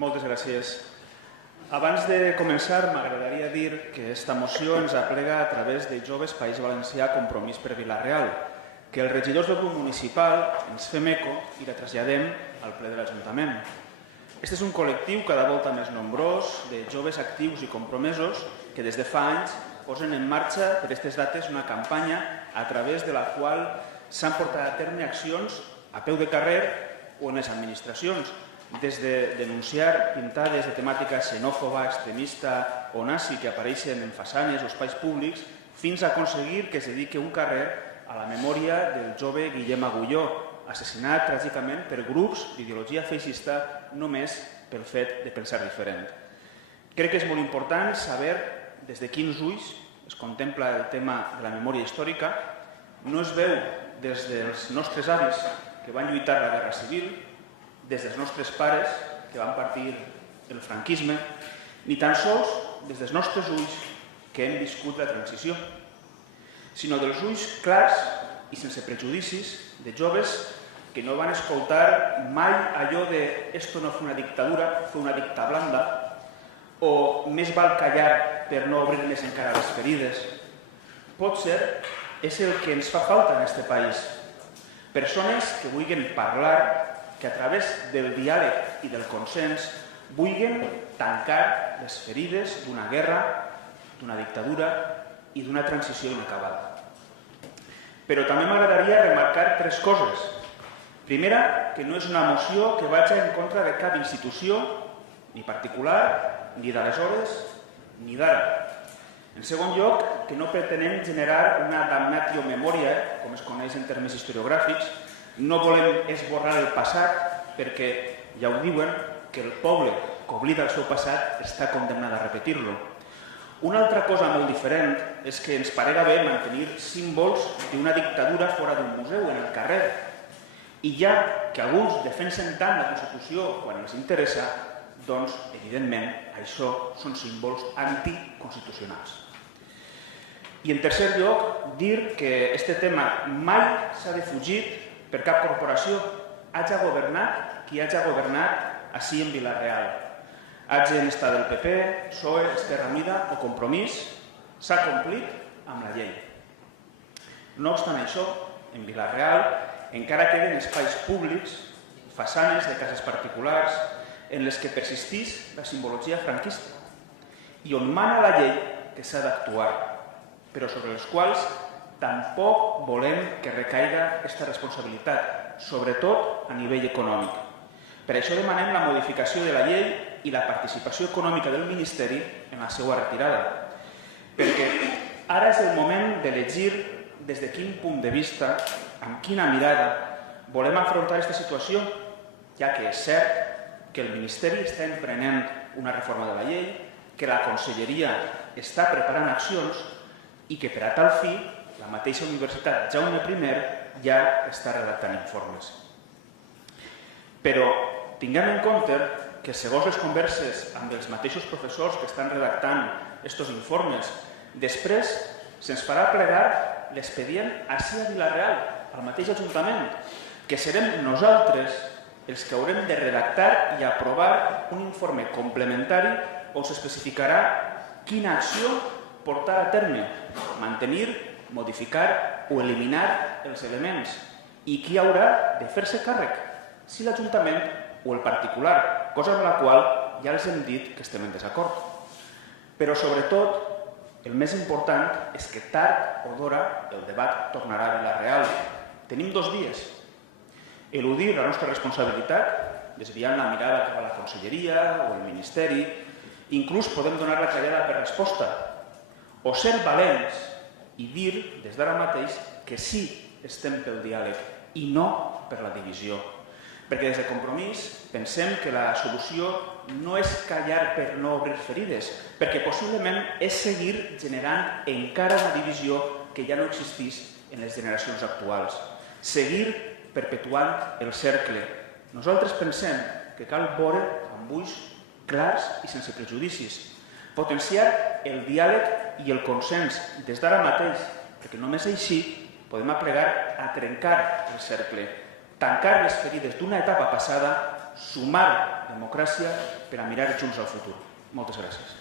Moltes gràcies. Abans de començar, m'agradaria dir que aquesta moció ens aplega a través de Joves País Valencià Compromís per Vila-real, que els regidors del grup municipal ens fem eco i la traslladem al ple de l'Ajuntament. Este és un col·lectiu cada volta més nombrós de joves actius i compromesos que des de fa anys posen en marxa per aquestes dates una campanya a través de la qual s'han portat a terme accions a peu de carrer o en les administracions, des de denunciar pintades de temàtica xenòfoba, extremista o nazi que apareixen en façanes o espais públics, fins a aconseguir que es dediqui un carrer a la memòria del jove Guillem Agulló, assassinat tràgicament per grups d'ideologia feixista només pel fet de pensar diferent. Crec que és molt important saber des de quins ulls es contempla el tema de la memòria històrica. No es veu des dels nostres avis que van lluitar la Guerra Civil, des dels nostres pares que van partir el franquisme, ni tan sols des dels nostres ulls que hem viscut la transició, sinó dels ulls clars i sense prejudicis de joves que no van escoltar mai allò de «esto no fue una dictadura, fue una dicta blanda» o «més val callar per no obrir més encara les ferides». Potser és el que ens fa falta en aquest país. Persones que vulguin parlar, que a través del diàleg i del consens vulguin tancar les ferides d'una guerra, d'una dictadura i d'una transició inacabada. Però també m'agradaria remarcar tres coses. Primera, que no és una moció que vagi en contra de cap institució, ni particular, ni d'aleshores, ni d'ara. En segon lloc, que no pretenem generar una damnatio memoria, com es coneix en termes historiogràfics. No volem esborrar el passat perquè, ja ho diuen, que el poble que oblida el seu passat està condemnat a repetir-lo. Una altra cosa molt diferent és que ens parega bé mantenir símbols d'una dictadura fora d'un museu, en el carrer. I ja que alguns defensen tant la Constitució quan els interessa, doncs, evidentment, això són símbols anticonstitucionals. I en tercer lloc, dir que aquest tema mai s'ha defugit per cap corporació, hagi governat qui hagi governat ací en Vila-real. Hagi estat del PP, PSOE, Esquerra Unida o Compromís, s'ha complit amb la llei. No obstant això, en Vila-real encara queden espais públics, façanes de cases particulars, en les que persisteix la simbologia franquista i on mana la llei que s'ha d'actuar, però sobre els quals tampoc volem que recaiga aquesta responsabilitat, sobretot a nivell econòmic. Per això demanem la modificació de la llei i la participació econòmica del Ministeri en la seva retirada, perquè ara és el moment d'elegir des de quin punt de vista, amb quina mirada, volem afrontar aquesta situació, ja que és cert que el Ministeri està emprenent una reforma de la llei, que la Conselleria està preparant accions i que per a tal fi la mateixa Universitat Jaume I ja està redactant informes. Però tinguem en compte que segons les converses amb els mateixos professors que estan redactant aquests informes, després se'ns farà plegar l'expedient ací a Vila-real, al mateix Ajuntament, que serem nosaltres els que haurem de redactar i aprovar un informe complementari on s'especificarà quina acció portar a terme, mantenir, modificar o eliminar els elements i qui haurà de fer-se càrrec, si l'Ajuntament o el particular, cosa amb la qual ja els hem dit que estem en desacord. Però sobretot, el més important és que tard o d'hora el debat tornarà a Vila-real. Tenim 2 dies. Eludir la nostra responsabilitat, desviant la mirada cap a la Conselleria o el Ministeri, inclús podem donar la callada per resposta, o ser valents i dir des d'ara mateix que sí estem pel diàleg i no per la divisió. Perquè des de Compromís pensem que la solució no és callar per no obrir ferides, perquè possiblement és seguir generant encara una divisió que ja no existeix en les generacions actuals. Seguir perpetuant el cercle. Nosaltres pensem que cal veure amb ulls clars i sense prejudicis, potenciar el diàleg i el consens des d'ara mateix, perquè només així podem aplegar a trencar el cercle, tancar les ferides d'una etapa passada sumar democràcia per a mirar junts al futur. Moltes gràcies.